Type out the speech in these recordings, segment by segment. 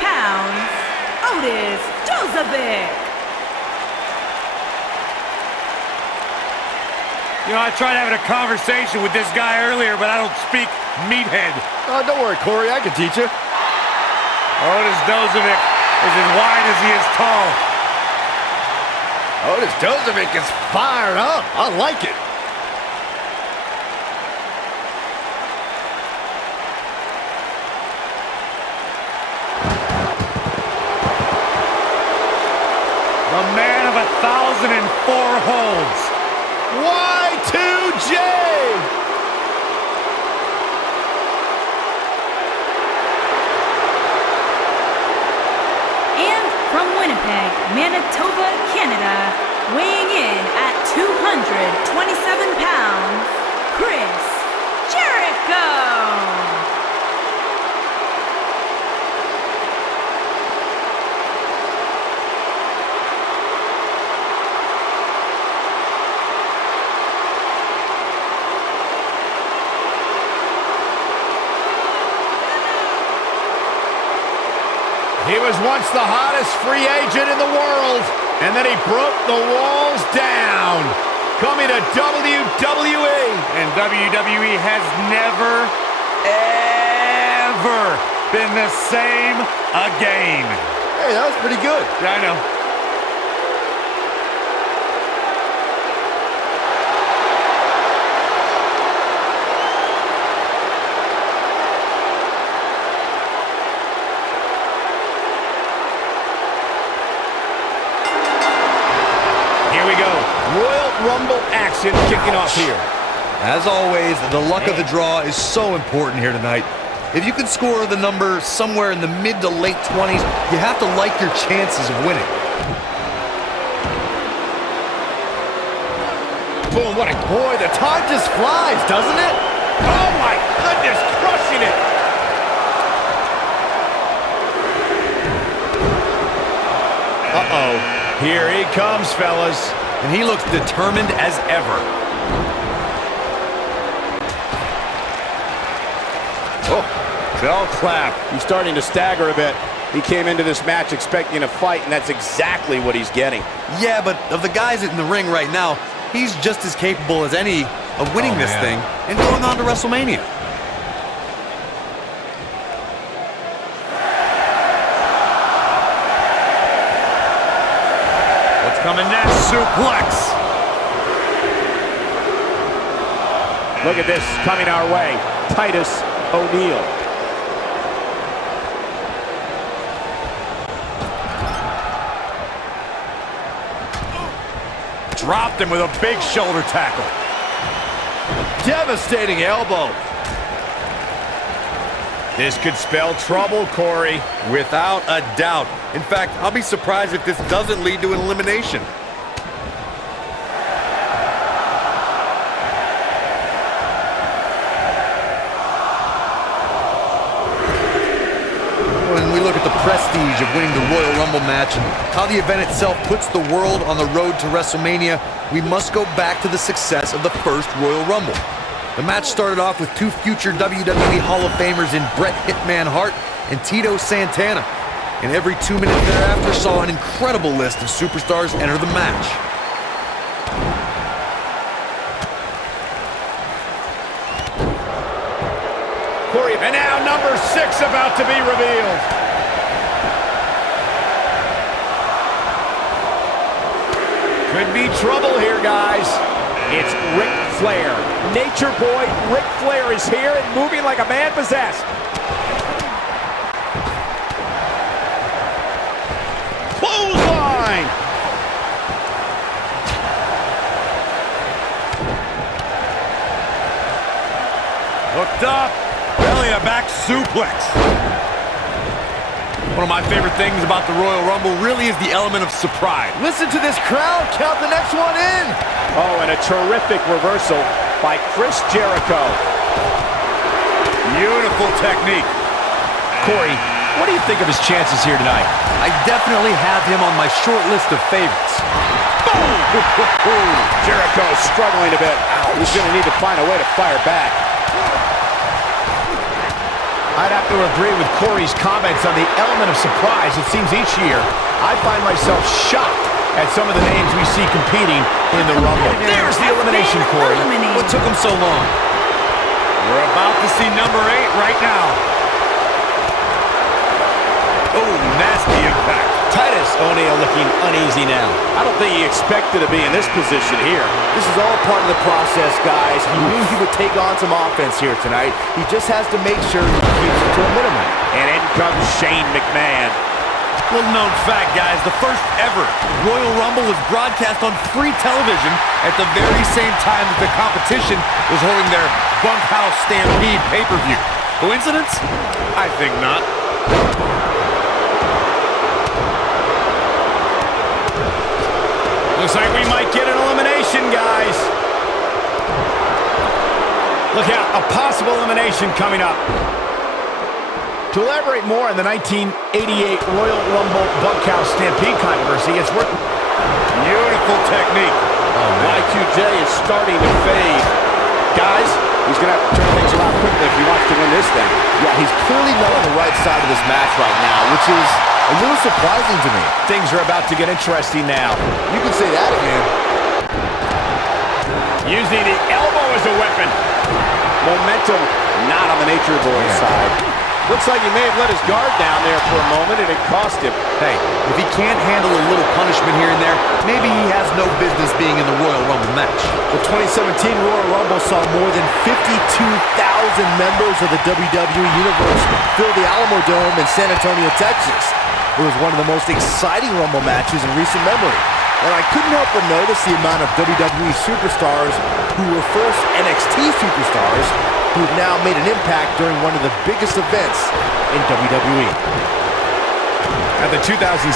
pounds, Otis Dozovic. You know, I tried having a conversation with this guy earlier, but I don't speak meathead. Oh, don't worry, Corey, I can teach you. Otis Dozovic is as wide as he is tall. Otis Dozovic is fired up. I like it. The man of 1,004 holds. Y2J! And from Winnipeg, Manitoba, Canada, weighing in at 227 pounds, Chris Jericho. He was once the hottest free agent in the world, and then he broke the walls down. Coming to WWE. And WWE has never, ever been the same again. Hey, that was pretty good. Yeah, I know. Royal Rumble action kicking off here. As always, the luck of the draw is so important here tonight. If you can score the number somewhere in the mid to late 20s, you have to like your chances of winning. Boom, what a boy, the time just flies, doesn't it? Oh my goodness, crushing it. Uh-oh, here he comes, fellas. And he looks determined as ever. Oh, bell clap. He's starting to stagger a bit. He came into this match expecting a fight, and that's exactly what he's getting. Yeah, but of the guys in the ring right now, he's just as capable as any of winning this thing and going on to WrestleMania. Coming next, suplex. Look at this coming our way. Titus O'Neil. Dropped him with a big shoulder tackle. Devastating elbow. This could spell trouble, Corey. Without a doubt. In fact, I'll be surprised if this doesn't lead to an elimination. When we look at the prestige of winning the Royal Rumble match and how the event itself puts the world on the road to WrestleMania, we must go back to the success of the first Royal Rumble. The match started off with two future WWE Hall of Famers in Bret Hitman Hart and Tito Santana. And every 2 minutes thereafter saw an incredible list of superstars enter the match. Corey, and now number 6 about to be revealed. Could be trouble here, guys. It's Ric Flair. Nature Boy Ric Flair is here and moving like a man possessed. Clothesline! Hooked up. Belly to back suplex. One of my favorite things about the Royal Rumble really is the element of surprise. Listen to this crowd count the next one in. Oh, and a terrific reversal by Chris Jericho. Beautiful technique. Corey, what do you think of his chances here tonight? I definitely have him on my short list of favorites. Boom! Jericho struggling a bit. He's going to need to find a way to fire back. I'd have to agree with Corey's comments on the element of surprise. It seems each year I find myself shocked at some of the names we see competing in the Rumble. There's the elimination, Corey. What took him so long? We're about to see number 8 right now. Oh, nasty impact. Titus O'Neil looking uneasy now. I don't think he expected to be in this position here. This is all part of the process, guys. He knew he would take on some offense here tonight. He just has to make sure he keeps it to a minimum. And in comes Shane McMahon. Little known fact, guys, the first ever Royal Rumble was broadcast on free television at the very same time that the competition was holding their Bunkhouse Stampede pay-per-view. Coincidence? I think not. Looks like we might get an elimination, guys. Look out, a possible elimination coming up. To elaborate more on the 1988 Royal Rumble Bunkhouse Stampede controversy, it's worth... Beautiful technique. Y2J is starting to fade. Guys, he's going to have to turn things around quickly if he wants to win this thing. Yeah, he's clearly not on the right side of this match right now, which is a little surprising to me. Things are about to get interesting now. You can say that again. Using the elbow as a weapon. Momentum not on the Nature Boy's side. Looks like he may have let his guard down there for a moment, and it cost him. Hey, if he can't handle a little punishment here and there, maybe he has no business being in the Royal Rumble match. The 2017 Royal Rumble saw more than 52,000 members of the WWE Universe fill the Alamo Dome in San Antonio, Texas. It was one of the most exciting Rumble matches in recent memory. And I couldn't help but notice the amount of WWE superstars who were first NXT superstars who've now made an impact during one of the biggest events in WWE. At the 2017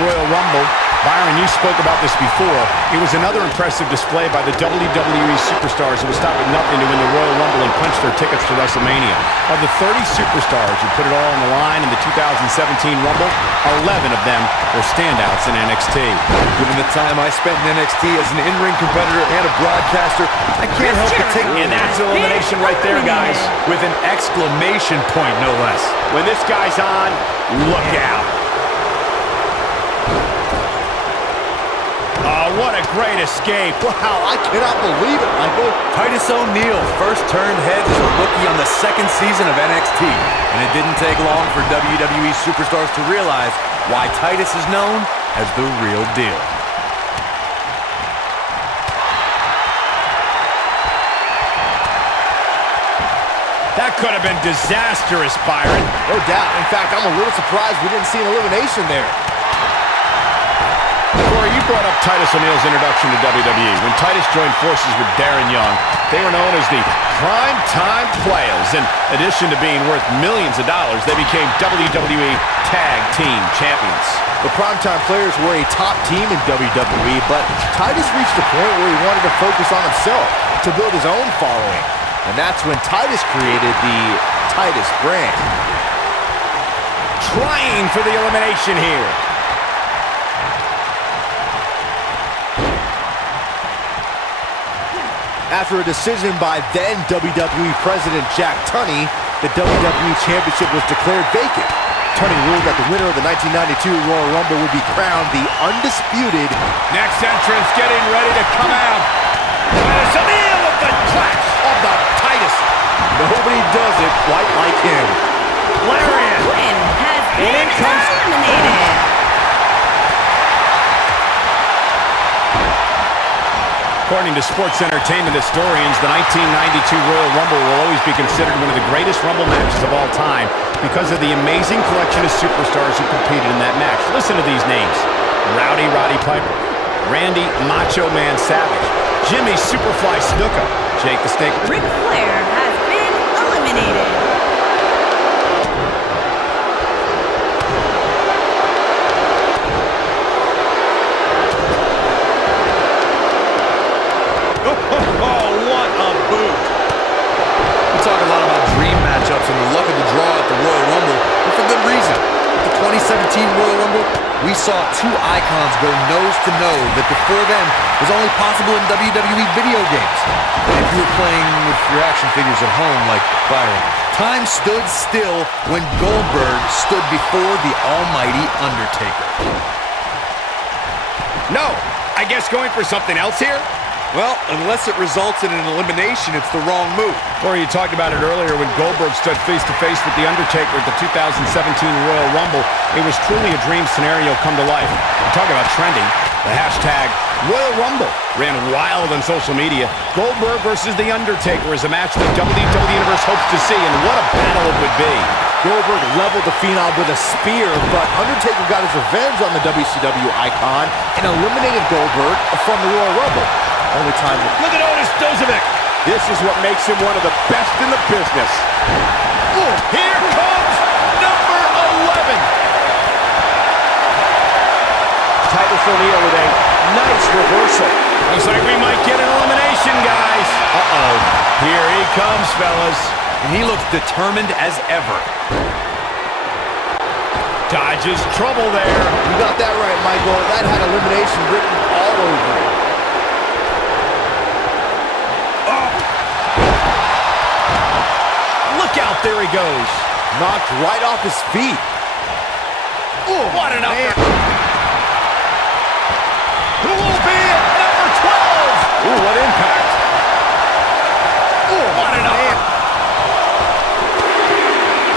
Royal Rumble, Byron, you spoke about this before. It was another impressive display by the WWE superstars who would stop at nothing to win the Royal Rumble and punch their tickets to WrestleMania. Of the 30 superstars who put it all on the line in the 2017 Rumble, 11 of them were standouts in NXT. Given the time I spent in NXT as an in-ring competitor and a broadcaster, I can't help but take... And that's elimination right there, guys. With an exclamation point, no less. When this guy's on, look out. Oh, what a great escape. Wow, I cannot believe it, Michael. Titus O'Neil first turned heads as a rookie on the second season of NXT. And it didn't take long for WWE superstars to realize why Titus is known as the real deal. That could have been disastrous, Byron. No doubt. In fact, I'm a little surprised we didn't see an elimination there. Corey, you brought up Titus O'Neil's introduction to WWE. When Titus joined forces with Darren Young, they were known as the Primetime Players. In addition to being worth millions of dollars, they became WWE Tag Team Champions. The Primetime Players were a top team in WWE, but Titus reached a point where he wanted to focus on himself to build his own following. And that's when Titus created the Titus brand. Trying for the elimination here. After a decision by then WWE President Jack Tunney, the WWE Championship was declared vacant. Tunney ruled that the winner of the 1992 Royal Rumble would be crowned the undisputed... Next entrance getting ready to come out. Titus O'Neil with the clutch of the Titus. Nobody does it quite like him. Lariat. Quinn has been in comes... eliminated. According to sports entertainment historians, the 1992 Royal Rumble will always be considered one of the greatest Rumble matches of all time because of the amazing collection of superstars who competed in that match. Listen to these names: Rowdy Roddy Piper, Randy Macho Man Savage, Jimmy Superfly Snuka, Jake the Snake. Ric Flair has been eliminated. Oh, what a boot. We talk a lot about dream matchups and the luck of the draw at the Royal Rumble, and for good reason. At the 2017 Royal Rumble, we saw two icons go nose to nose that before then was only possible in WWE video games. And if you were playing with your action figures at home like Byron, Time stood still when Goldberg stood before the almighty Undertaker. No, I guess going for something else here? Well, unless it results in an elimination, it's the wrong move. Corey, you talked about it earlier when Goldberg stood face-to-face with The Undertaker at the 2017 Royal Rumble. It was truly a dream scenario come to life. You talk about trending. The hashtag Royal Rumble ran wild on social media. Goldberg versus The Undertaker is a match the WWE Universe hopes to see, and what a battle it would be. Goldberg leveled the Phenom with a spear, but Undertaker got his revenge on the WCW icon and eliminated Goldberg from the Royal Rumble. Only time will... Look at Otis Dozovic. This is what makes him one of the best in the business. Here comes number 11. Titus O'Neil with a nice reversal. Looks like we might get an elimination, guys. Uh-oh. Here he comes, fellas. And he looks determined as ever. Dodges trouble there. You got that right, Michael. That had elimination written all over it. Look out, there he goes. Knocked right off his feet. Ooh, what an upper. Who will be at number 12? Ooh, what impact. Ooh, what an upper.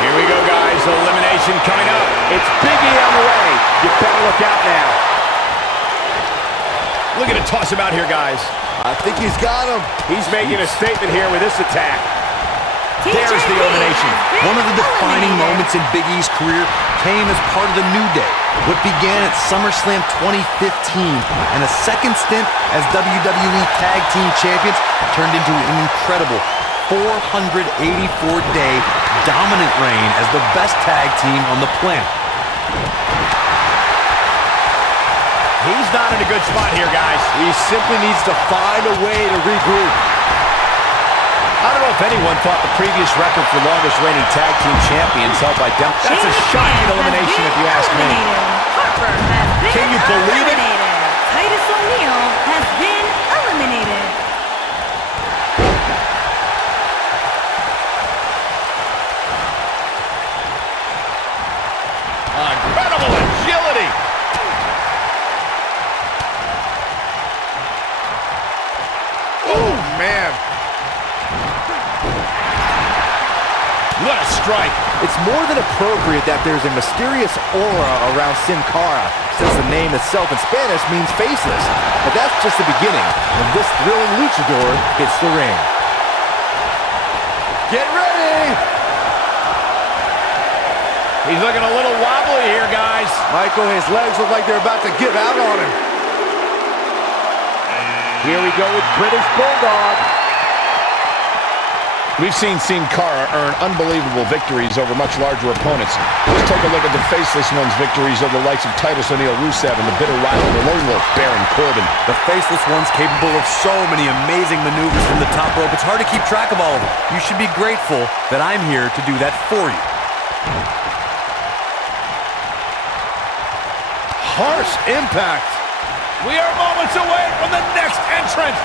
Here we go, guys. Elimination coming up. It's Big E on the way. You better look out now. Look at it toss him out here, guys. I think he's got him. He's making a statement here with this attack. There's the elimination. One of the defining moments in Big E's career came as part of the New Day. What began at SummerSlam 2015 and a second stint as WWE Tag Team Champions turned into an incredible 484-day dominant reign as the best tag team on the planet. He's not in a good spot here, guys. He simply needs to find a way to regroup. I don't know if anyone thought the previous record for longest reigning tag team champions held by Dem. That's a shocking elimination if you ask me. Harper has been Can you believe it? eliminated. Titus O'Neil has been eliminated. Incredible agility. Oh, man. What a strike. It's more than appropriate that there's a mysterious aura around Sin Cara, since the name itself in Spanish means faceless. But that's just the beginning when this thrilling luchador hits the ring. Get ready! He's looking a little wobbly here, guys. Michael, his legs look like they're about to give out on him. Here we go with British Bulldog. We've seen Sin Cara earn unbelievable victories over much larger opponents. Let's take a look at the faceless one's victories over the likes of Titus O'Neil, Rusev, and the bitter rival, the Lone Wolf, Baron Corbin. The faceless one's capable of so many amazing maneuvers from the top rope. It's hard to keep track of all of them. You should be grateful that I'm here to do that for you. Harsh impact. We are moments away from the next entrant.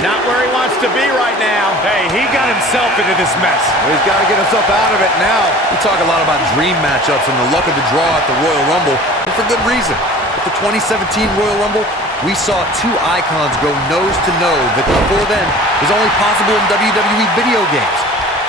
Not where he wants to be right now. Hey, he got himself into this mess. He's got to get himself out of it now. We talk a lot about dream matchups and the luck of the draw at the Royal Rumble, and for good reason. At the 2017 Royal Rumble, we saw two icons go nose-to-nose that before then was only possible in WWE video games.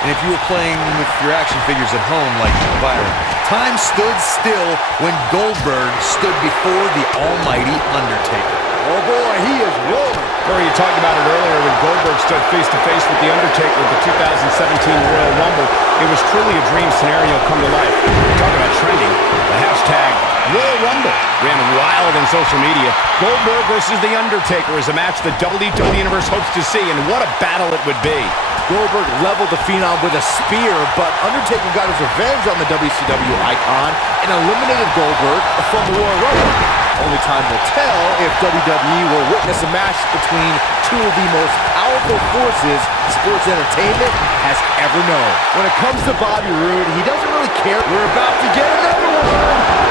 And if you were playing with your action figures at home like Byron, time stood still when Goldberg stood before the almighty Undertaker. Oh boy, he is rolling. Corey, you talked about it earlier when Goldberg stood face-to-face with The Undertaker at the 2017 Royal Rumble. It was truly a dream scenario come to life. Talk about trending. The hashtag Royal Rumble ran wild on social media. Goldberg versus The Undertaker is a match the WWE Universe hopes to see, and what a battle it would be. Goldberg leveled the Phenom with a spear, but Undertaker got his revenge on the WCW icon and eliminated Goldberg from the Royal Rumble. Only time will tell if WWE will witness a match between two of the most powerful forces sports entertainment has ever known. When it comes to Bobby Roode, he doesn't really care. We're about to get another one.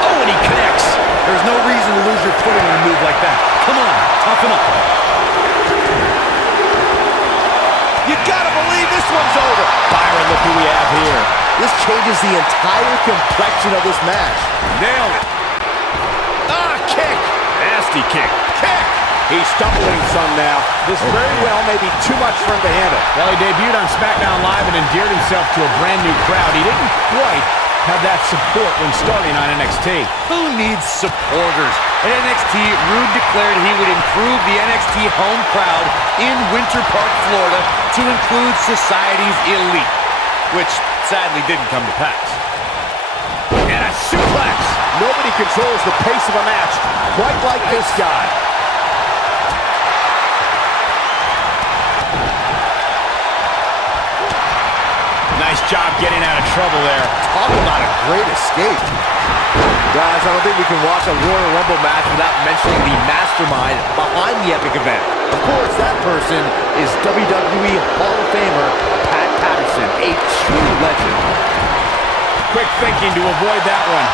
Oh, and he connects. There's no reason to lose your footing on a move like that. Come on, toughen up. who we have here. This changes the entire complexion of this match. Nailed it. Ah, kick. Nasty kick. Kick. He's stumbling some now. This very well may be too much for him to handle. Well, he debuted on SmackDown Live and endeared himself to a brand new crowd. He didn't quite have that support when starting on NXT. Who needs supporters? At NXT, Rude declared he would improve the NXT home crowd in Winter Park, Florida to include society's elite, which sadly didn't come to pass. And a suplex. Nobody controls the pace of a match quite like this guy. Nice job getting out of trouble there. Talk about a great escape. Guys, I don't think we can watch a Royal Rumble match without mentioning the mastermind behind the epic event. Of course, that person is WWE Hall of Famer Pat Patterson, a true legend. Quick thinking to avoid that one.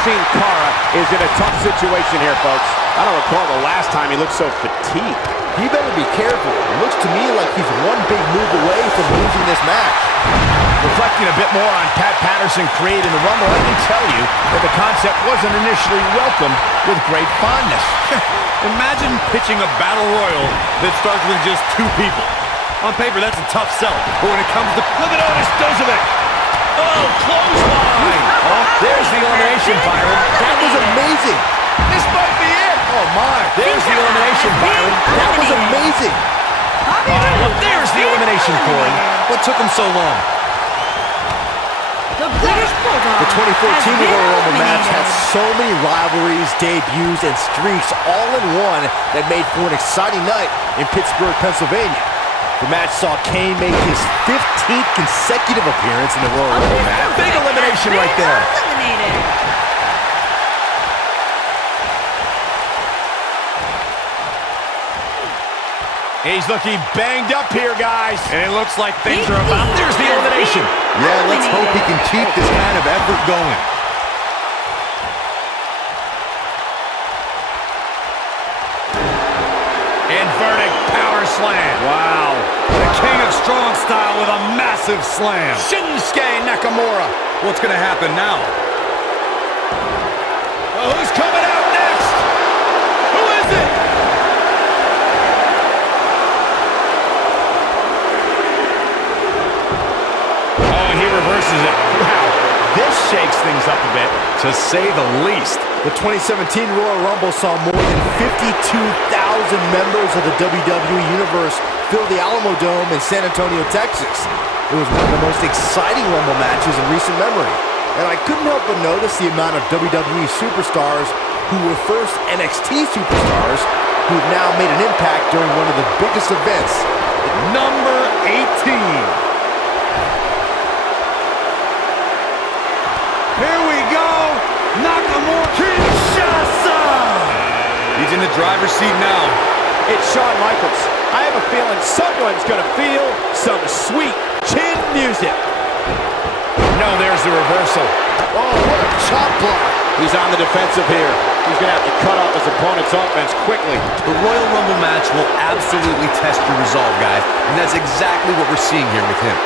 Sin Cara is in a tough situation here, folks. I don't recall the last time he looked so fatigued. He better be careful. It looks to me like he's one big move away from losing this match. Reflecting a bit more on Pat Patterson creating the Rumble, I can tell you that the concept wasn't initially welcomed with great fondness. Imagine pitching a battle royal that starts with just two people. On paper, that's a tough sell. But when it comes to... Look at Otis Dozovic. Oh, clothesline. Oh, there's the elimination, Byron. That was amazing. This might be it. Oh, my. There's the elimination, Byron. That was amazing. Well, there's the elimination, Corey. What took him so long? The British Bulldog The 2014 has been Royal Rumble match had eliminated. so many rivalries, debuts, and streaks all in one that made for an exciting night in Pittsburgh, Pennsylvania. The match saw Kane make his 15th consecutive appearance in the Royal Rumble match. Big elimination right there. Eliminated. He's looking banged up here, guys. And it looks like things are about... There's the elimination. Yeah, let's hope he can keep this kind of effort going. Inverted power slam. Wow. The king of strong style with a massive slam. Shinsuke Nakamura. What's going to happen now? Oh, who's coming out next? Who is it? Oh, and he reverses it. Wow. This shakes things up a bit. To say the least. The 2017 Royal Rumble saw more than 52,000 members of the WWE Universe fill the Alamo Dome in San Antonio, Texas. It was one of the most exciting Rumble matches in recent memory. And I couldn't help but notice the amount of WWE superstars who were first NXT superstars who've now made an impact during one of the biggest events. Number 18. Here we go. Nakamura Kinshasa. He's in the driver's seat now. It's Shawn Michaels. I have a feeling someone's going to feel some sweet chin music. No, there's the reversal. Oh, what a chop block. He's on the defensive here. He's going to have to cut off his opponent's offense quickly. The Royal Rumble match will absolutely test your resolve, guys. And that's exactly what we're seeing here with him.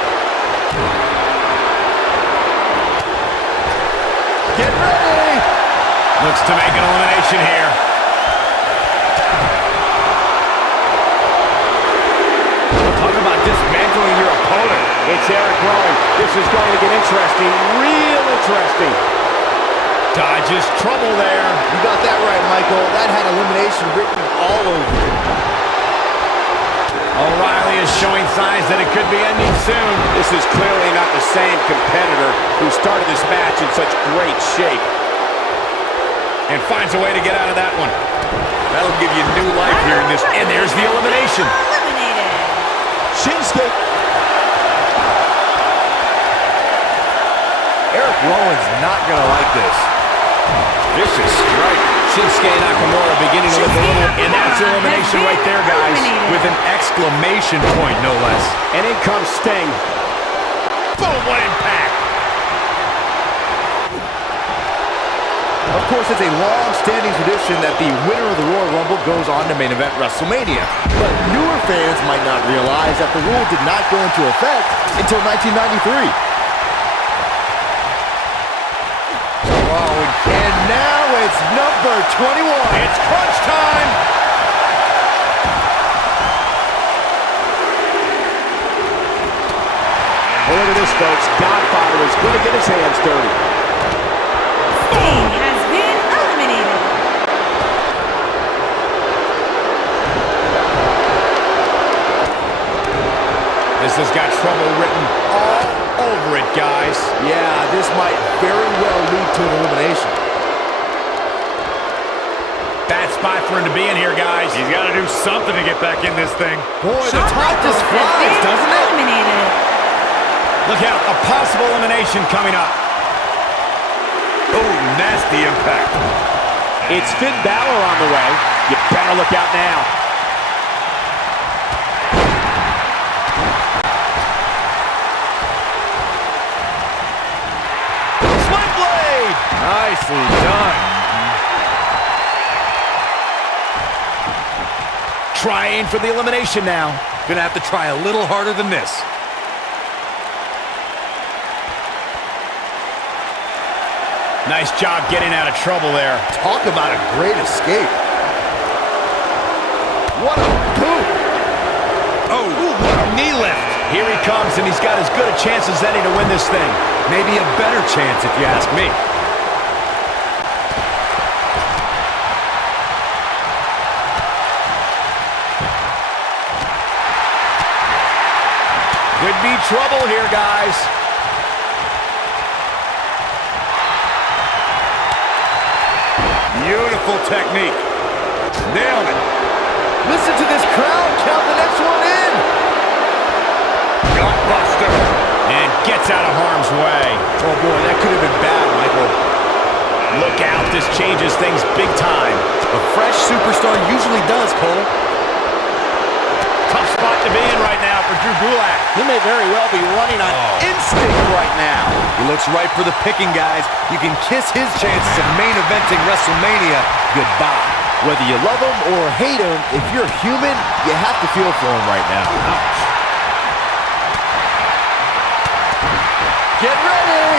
Get ready. Looks to make an elimination here. Talk about dismantling your opponent. It's Eric Rowan. This is going to get interesting, real interesting. Dodges trouble there. You got that right, Michael. That had elimination written all over it. O'Reilly is showing signs that it could be ending soon. This is clearly not the same competitor who started this match in such great shape. And finds a way to get out of that one. That'll give you new life here in this. And there's the elimination. Eliminated. Shinsuke. Eric Rowan's not going to like this. Vicious strike. Shinsuke Nakamura beginning to look a little... And that's elimination right there, guys. With an exclamation point, no less. And in comes Sting. Boom, what impact. Of course, it's a long-standing tradition that the winner of the Royal Rumble goes on to main event WrestleMania. But newer fans might not realize that the rule did not go into effect until 1993. And now it's number 21. It's crunch time! Well, look at this, folks. Godfather is going to get his hands dirty. Sting has been eliminated. This has got trouble written all over it, guys. Yeah, this might very well lead to an elimination. Bad spot for him to be in here, guys. He's got to do something to get back in this thing. Boy, the Shawn time just Michaels has flies, been doesn't it? eliminated. Look out, a possible elimination coming up. Oh, nasty impact. It's Finn Balor on the way. You better look out now. Sling blade! Nicely done. Trying for the elimination now. Gonna have to try a little harder than this. Nice job getting out of trouble there. Talk about a great escape. What a boot. Oh, what a knee lift. Here he comes, and he's got as good a chance as any to win this thing. Maybe a better chance if you ask me. Could be trouble here, guys. Beautiful technique. Nailed it. Listen to this crowd count the next one in. Gutbuster. And gets out of harm's way. Oh, boy, that could have been bad, Michael. Look out, this changes things big time. A fresh superstar usually does, Cole. Tough spot to be in right now for Drew Gulak. He may very well be running on instinct right now. He looks right for the picking, guys. You can kiss his chances of main eventing WrestleMania goodbye. Whether you love him or hate him, if you're human, you have to feel for him right now. Ouch. Get ready!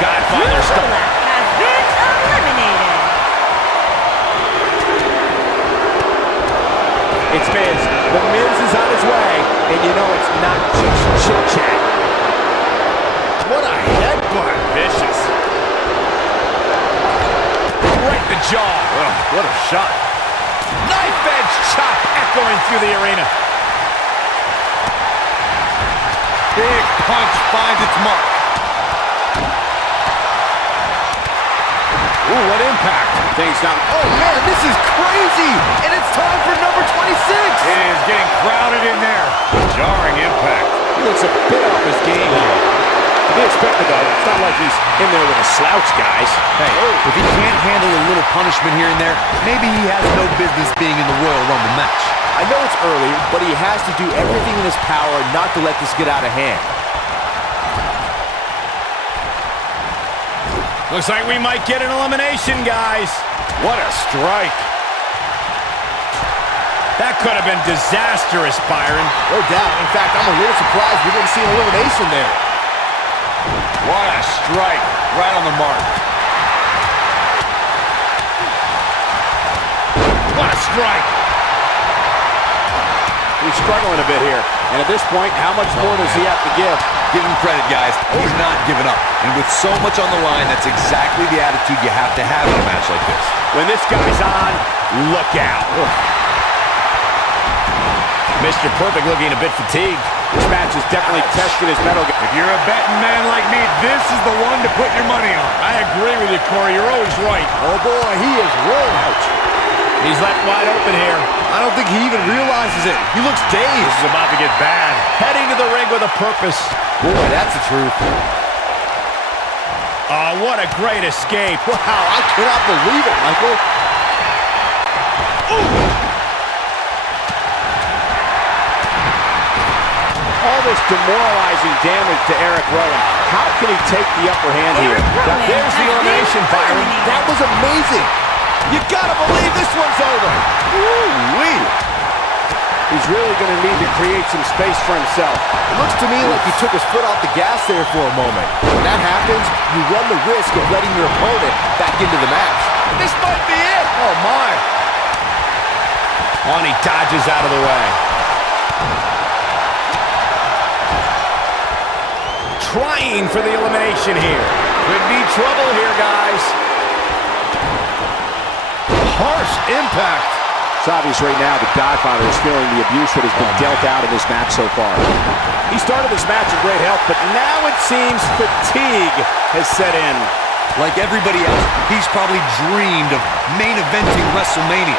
Godfather Drew stuck. Gulak has been eliminated. It's Miz. The Miz is on his way, and you know it's not just chit-chat. What a headbutt. Vicious. Right in the jaw. Oh, what a shot. Knife edge chop echoing through the arena. Big punch finds its mark. Ooh, what impact. Things not... Oh, man, this is crazy! And it's time for number 26! It is getting crowded in there. Jarring impact. He looks a bit off his game here. To be expected, though. It's not like he's in there with a slouch, guys. Hey, if he can't handle a little punishment here and there, maybe he has no business being in the Royal Rumble match. I know it's early, but he has to do everything in his power not to let this get out of hand. Looks like we might get an elimination, guys. What a strike. That could have been disastrous, Byron. No doubt. In fact, I'm a little surprised we didn't see an elimination there. What a strike. Right on the mark. What a strike. He's struggling a bit here. And at this point, how much more does he have to give? Give him credit, guys. He's not giving up. And with so much on the line, that's exactly the attitude you have to have in a match like this. When this guy's on, look out. Mr. Perfect looking a bit fatigued. This match has definitely tested his mettle. If you're a betting man like me, this is the one to put your money on. I agree with you, Corey. You're always right. Oh, boy, he is rolling out. He's left wide open here. I don't think he even realizes it. He looks This dazed. is about to get bad. Heading to the ring with a purpose. Boy, that's the truth. Oh, what a great escape. Wow, I cannot believe it, Michael. Oh, all this demoralizing damage to Eric Rowan. How can he take the upper hand here? Eric Rowan There's the has elimination, been Byron. eliminated. That was amazing. You gotta believe this one's over. Woo-wee. He's really going to need to create some space for himself. It looks to me like he took his foot off the gas there for a moment. When that happens, you run the risk of letting your opponent back into the match. This might be it. Oh, my. On, he dodges out of the way. Trying for the elimination here. Could be trouble here, guys. Harsh impact. It's obvious right now the Godfather is feeling the abuse that has been dealt out in this match so far. He started this match in great health, but now it seems fatigue has set in. Like everybody else, he's probably dreamed of main eventing WrestleMania.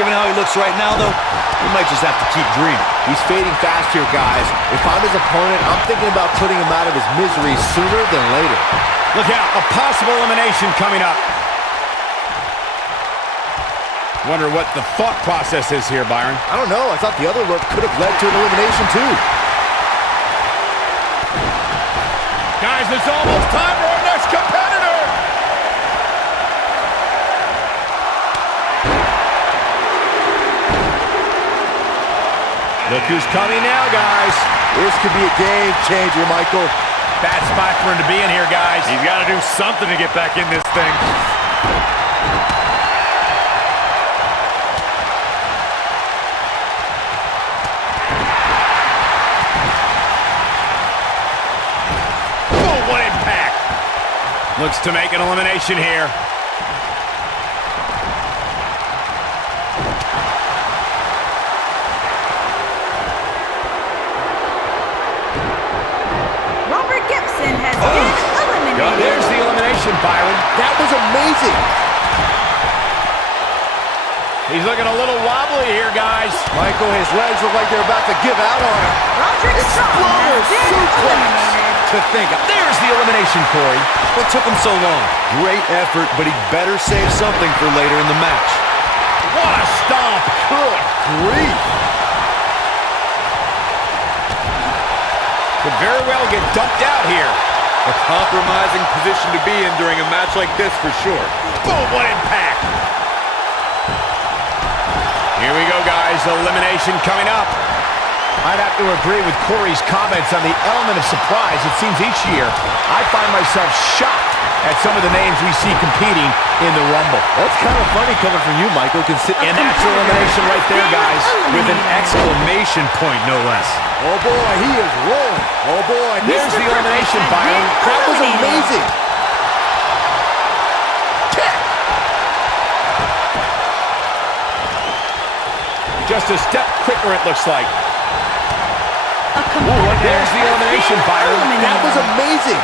Given how he looks right now, though, he might just have to keep dreaming. He's fading fast here, guys. If I'm his opponent, I'm thinking about putting him out of his misery sooner than later. Look out, a possible elimination coming up. Wonder what the thought process is here, Byron. I don't know. I thought the other look could have led to an elimination, too. Guys, it's almost time for our next competitor. Look who's coming now, guys. This could be a game changer, Michael. Bad spot for him to be in here, guys. He's got to do something to get back in this thing. What impact! Looks to make an elimination here. Robert Gibson has been eliminated. There's the elimination, Byron. That was amazing. He's looking a little wobbly here, guys. Michael, his legs look like they're about to give out on him. Roderick Strong has been eliminated. To think, there's the elimination, Corey. What took him so long? Great effort, but he better save something for later in the match. What a stomp! Good grief! Could very well get dumped out here. A compromising position to be in during a match like this for sure. Boom, what impact! Here we go, guys. Elimination coming up. I'd have to agree with Corey's comments on the element of surprise. It seems each year I find myself shocked at some of the names we see competing in the Rumble. That's kind of funny coming from you, Michael. And that's elimination right there, guys, with an Exclamation point, no less. Oh, boy, he is rolling. Oh, boy. There's the elimination, Byron. That was amazing. Just a step quicker, it looks like. A competitor There's the has elimination, been Byron. eliminated. That was amazing.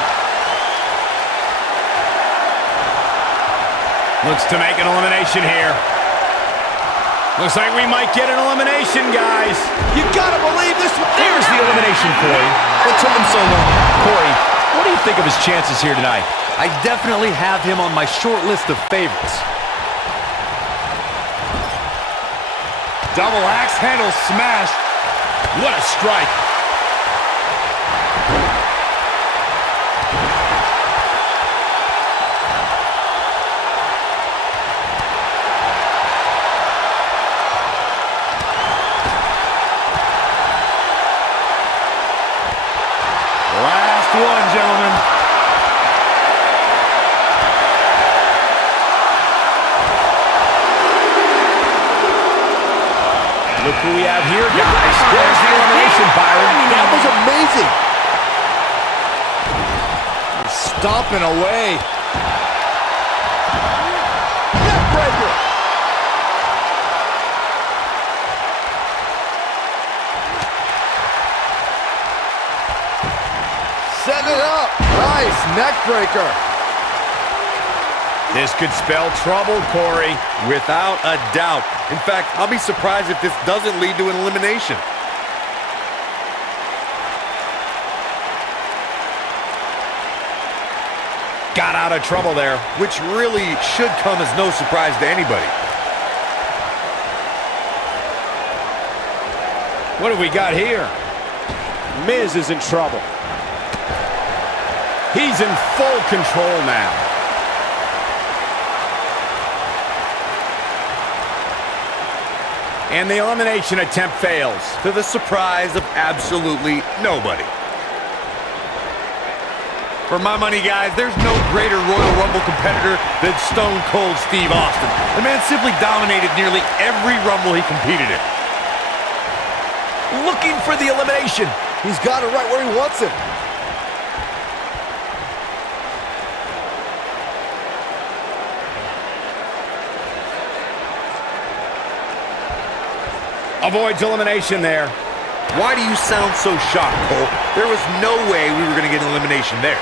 Looks to make an elimination here. Looks like we might get an elimination, guys. You gotta believe this one. There's the elimination, Corey. What took him so long? Corey, what do you think of his chances here tonight? I definitely have him on my short list of favorites. Double axe handle smash. What a strike. Last one, gentlemen. Look who we have here, guys. There's the elimination, Byron. That was amazing. He's stomping away. Neckbreaker. Setting it up. Nice neckbreaker. This could spell trouble, Corey. Without a doubt. In fact, I'll be surprised if this doesn't lead to an elimination. Got out of trouble there. Which really should come as no surprise to anybody. What have we got here? Miz is in trouble. He's in full control now. And the elimination attempt fails. To the surprise of absolutely nobody. For my money, guys, there's no greater Royal Rumble competitor than Stone Cold Steve Austin. The man simply dominated nearly every Rumble he competed in. Looking for the elimination. He's got it right where he wants it. Avoids elimination there. Why do you sound so shocked, Cole? There was no way we were going to get an elimination there.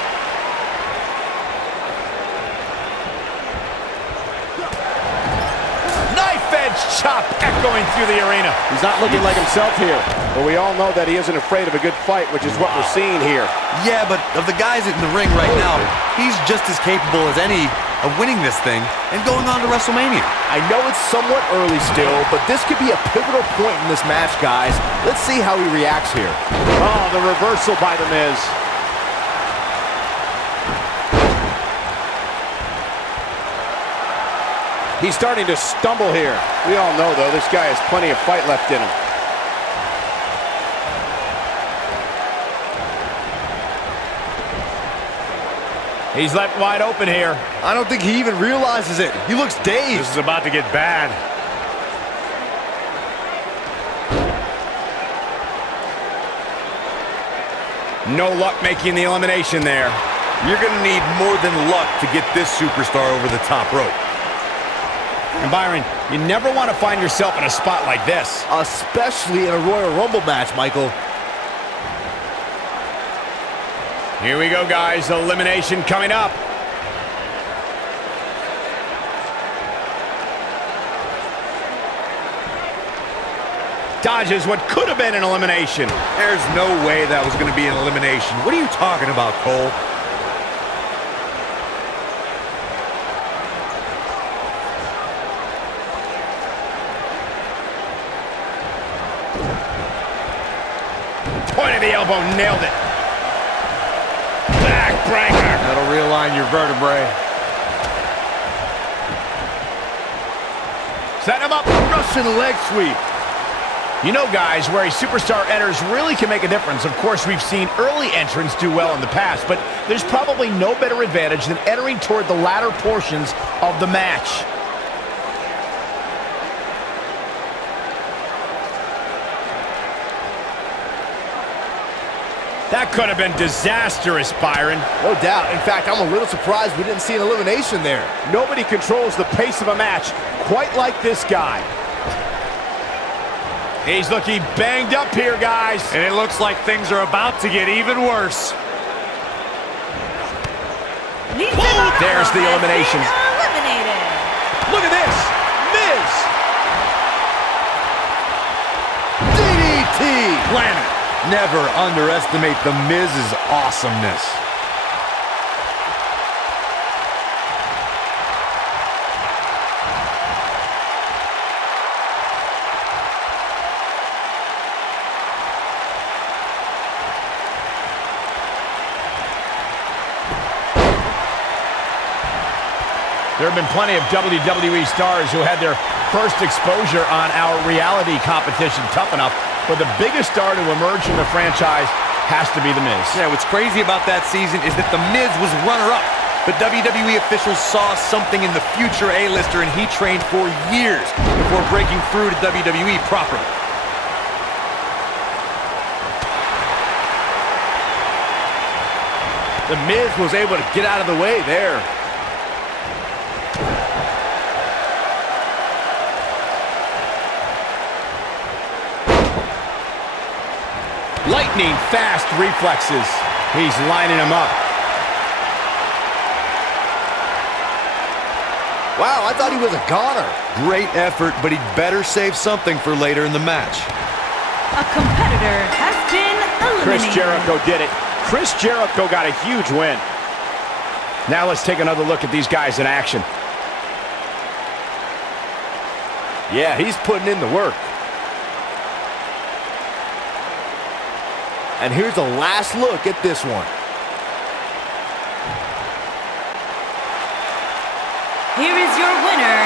Knife-edge chop echoing through the arena. He's not looking like himself here, but we all know that he isn't afraid of a good fight, which is what we're seeing here. Yeah, but of the guys in the ring right now, he's just as capable as any of winning this thing and going on to WrestleMania. I know it's somewhat early still, but this could be a pivotal point in this match, guys. Let's see how he reacts here. Oh, the reversal by The Miz. He's starting to stumble here. We all know, though, this guy has plenty of fight left in him. He's left wide open here. I don't think he even realizes it. He looks dazed. This is about to get bad. No luck making the elimination there. You're going to need more than luck to get this superstar over the top rope. And Byron, you never want to find yourself in a spot like this. Especially in a Royal Rumble match, Michael. Here we go, guys. Elimination coming up. Dodges what could have been an elimination. There's no way that was going to be an elimination. What are you talking about, Cole? Point of the elbow, nailed it. Backbreaker. That'll realign your vertebrae. Set him up. Russian leg sweep. You know, guys, where a superstar enters really can make a difference. Of course, we've seen early entrants do well in the past, but there's probably no better advantage than entering toward the latter portions of the match. That could have been disastrous, Byron. No doubt. In fact, I'm a little surprised we didn't see an elimination there. Nobody controls the pace of a match quite like this guy. He's looking banged up here, guys. And it looks like things are about to get even worse. There's the elimination. Eliminated. Look at this. Miz. DDT! Planet. Never underestimate The Miz's awesomeness. There have been plenty of WWE stars who had their first exposure on our reality competition, Tough Enough, but the biggest star to emerge from the franchise has to be The Miz. Yeah, what's crazy about that season is that The Miz was runner-up, but WWE officials saw something in the future A-lister, and he trained for years before breaking through to WWE properly. The Miz was able to get out of the way there. Lightning fast reflexes. He's lining them up. Wow, I thought he was a goner. Great effort, but he'd better save something for later in the match. A competitor has been eliminated. Chris Jericho did it. Chris Jericho got a huge win. Now let's take another look at these guys in action. Yeah, he's putting in the work. And here's a last look at this one. Here is your winner,